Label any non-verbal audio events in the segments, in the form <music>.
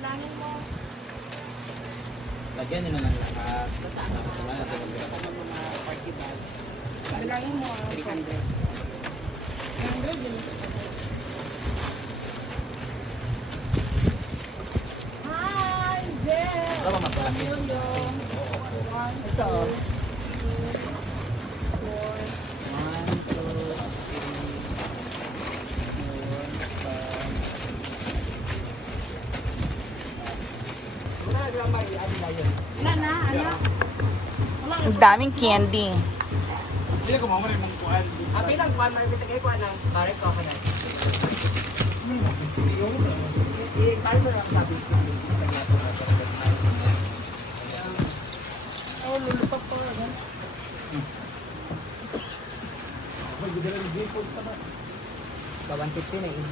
Bilangin mo. Lagyan na ng lahat. Tapos wala na talaga. ano mga party bag. Bilangin mo. 300. 100 yun. Hi, Jen! Ba mas malaki? One, Ito. Ang daming candy. Hindi ko mamari mong kuhan. Ah, bilang kuwan, may bitagay kuwan ng barek coconut. Eh, paano mo lang sabi? Oh, lulupak pa. ano? Sa 150 na yun.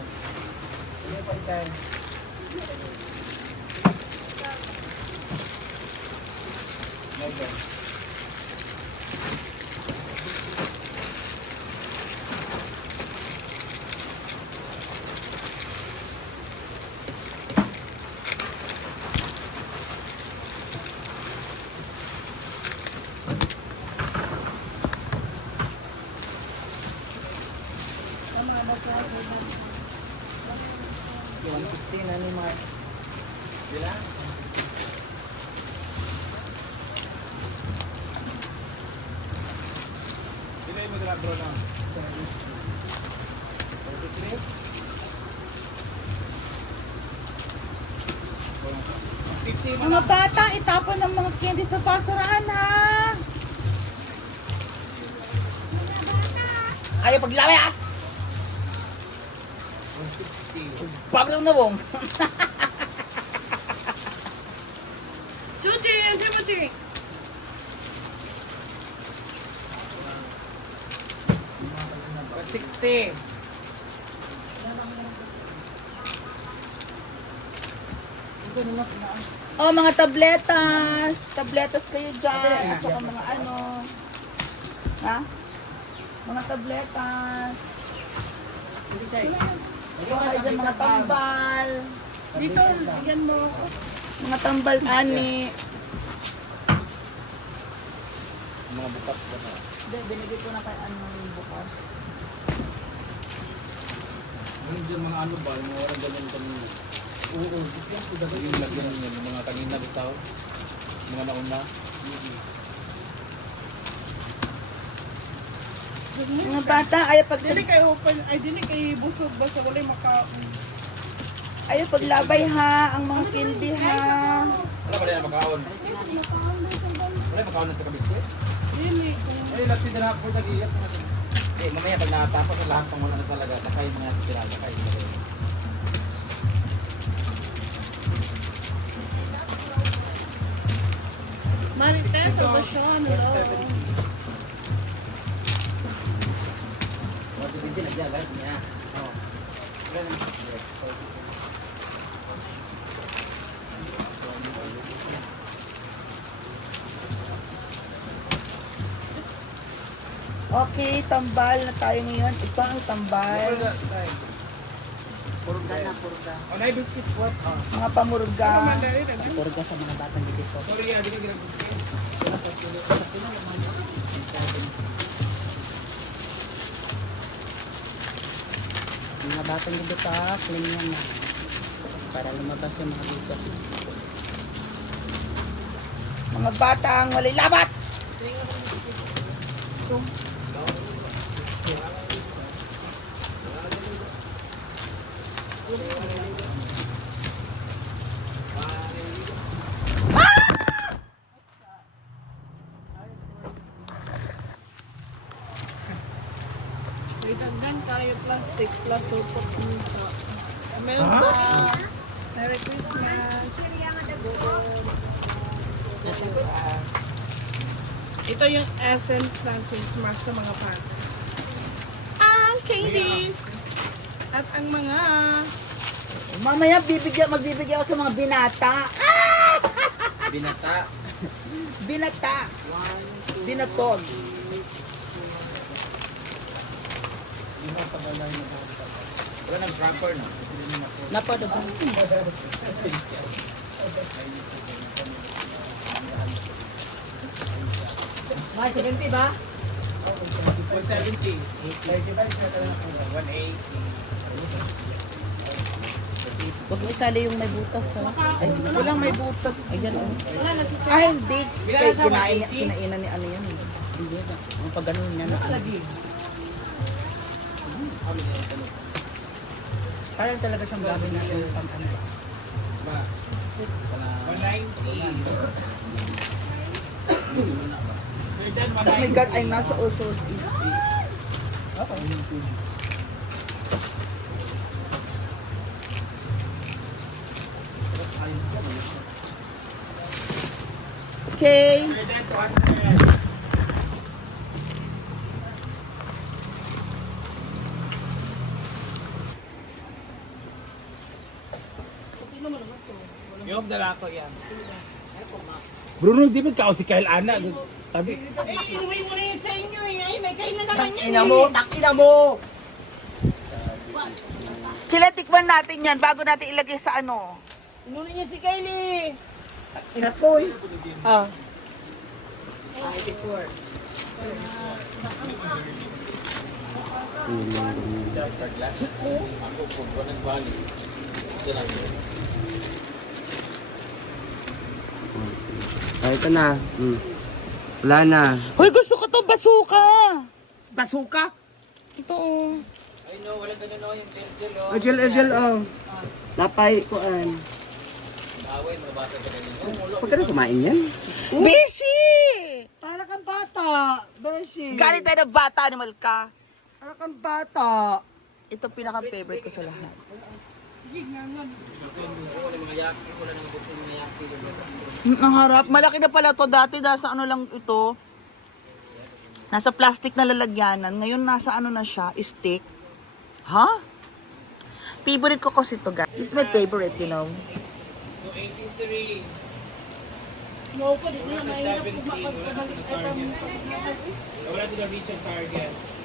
Ano pa ikaw? Okay. Yung 150 na ni Mark. Bilang? Mag bro na? 43? 50 Mga bata, itapon ng mga candy sa basurahan ha. Ayaw paglaway ha. 160. Paglaw na bong. <laughs> Chuchi, Chuchi. One sixty. Oh, mga tabletas. Tabletas kayo dyan. At saka mga ano. Ha? Mga tabletas. Hindi siya eh. Ito kayo dyan, mga tambal. Dito, bigyan mo. Mga tambal ani. Mga bukas ba na? Hindi, binigay ko na kay ano yung bukas. Ano dyan mga ano ba? Yung orang ganyan kanina. Oo, oo. Yung lagyan niya. Yung mga kanina bitaw. Mga nauna. Mga bata, ayaw pag Dili kay open, ay dili kay busog ba sa kulay maka... ayaw paglabay ha, ang mga candy ha. Wala ba rin ang makaon? Wala yung makaon sa kabiskit? Dili. Eh, lapit na po sa gilap. Eh, mamaya pag nakatapos ang lahat ng wala na talaga, sakay mo nga tira, sakay mo na Marites, siya? Hello. Kasi hindi nagdalag niya. Oo. Okay, tambal na tayo ngayon. Ito ang tambal. Purga na, purga. Oh, na biscuit was. Oh. Mga pamurga. Na. Purga sa mga batang dito. Sorry, hindi ko ginag biscuit. Mga batang dito ta, clean yan na. Para lumabas yung mga dito. Mga batang walay labat. May dagdan tayo plastic plus support nito. Pa. Merry Christmas. Ito yung essence ng Christmas sa mga bata. Ang candies! At ang mga... Mamaya bibigyan, magbibigyan sa mga binata. Ah! <laughs> Binata. binata. Binatog. Wala ng proper na. Napadabang. May 70 ba? 170. 180. Huwag mo isali yung may butas. Ha? Ay, Walang may butas. Ayan, oh. Ah, hindi. Kaya kinain, kinainan ni ano yan. eh. Hindi na. Ang pag ganun niya na. Parang talaga siyang gamit na yung pang ano. Ba? Wala. 190. Oh my God, I'm nasa Osos. Okay. Yung dala ko yan. Bruno, di ba kao si Kyle Ana? Tabi. Ina mo, takina mo! Kila tikman natin yan bago natin ilagay sa ano. Inunin niya si Kylie! Ina to eh. Ah. Ay, ito na. Hmm. Wala na. Hoy, gusto ko to basuka. Basuka! Ito oh. Ay no, wala ganun no, yung gel-gel oh. Ajel, ajel, oh. Lapay, kuan. Away, mabasa ka na nito. Huwag ka na kumain yan. Bishi! Para kang bata! Beshi! Galit tayo ng bata, animal ka. Para kang bata! Ito pinaka-favorite ko sa lahat. Ang harap. Malaki na pala to. Dati nasa ano lang ito. Nasa plastic na lalagyanan. Ngayon nasa ano na siya, stick. Ha? Favorite ko kasi to guys. This is my favorite, you know. 283. No, ko dito na mahirap kumakad Wala din na reach ang target.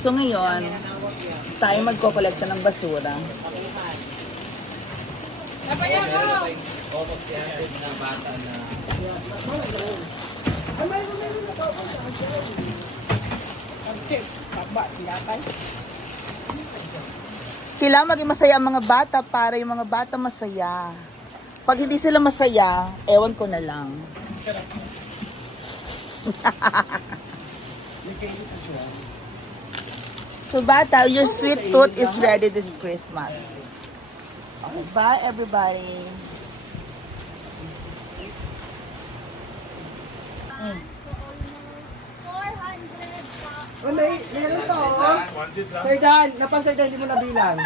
So ngayon, tayo magkokolekta ng basura. Almost 300 na bata na. Kailangan maging masaya ang mga bata para yung mga bata masaya. Pag hindi sila masaya, ewan ko na lang. <laughs> so bata, your sweet tooth is ready this Christmas. Bye everybody. Oh, may, meron to. Sir Dan, napasay Dan, hindi mo nabilang.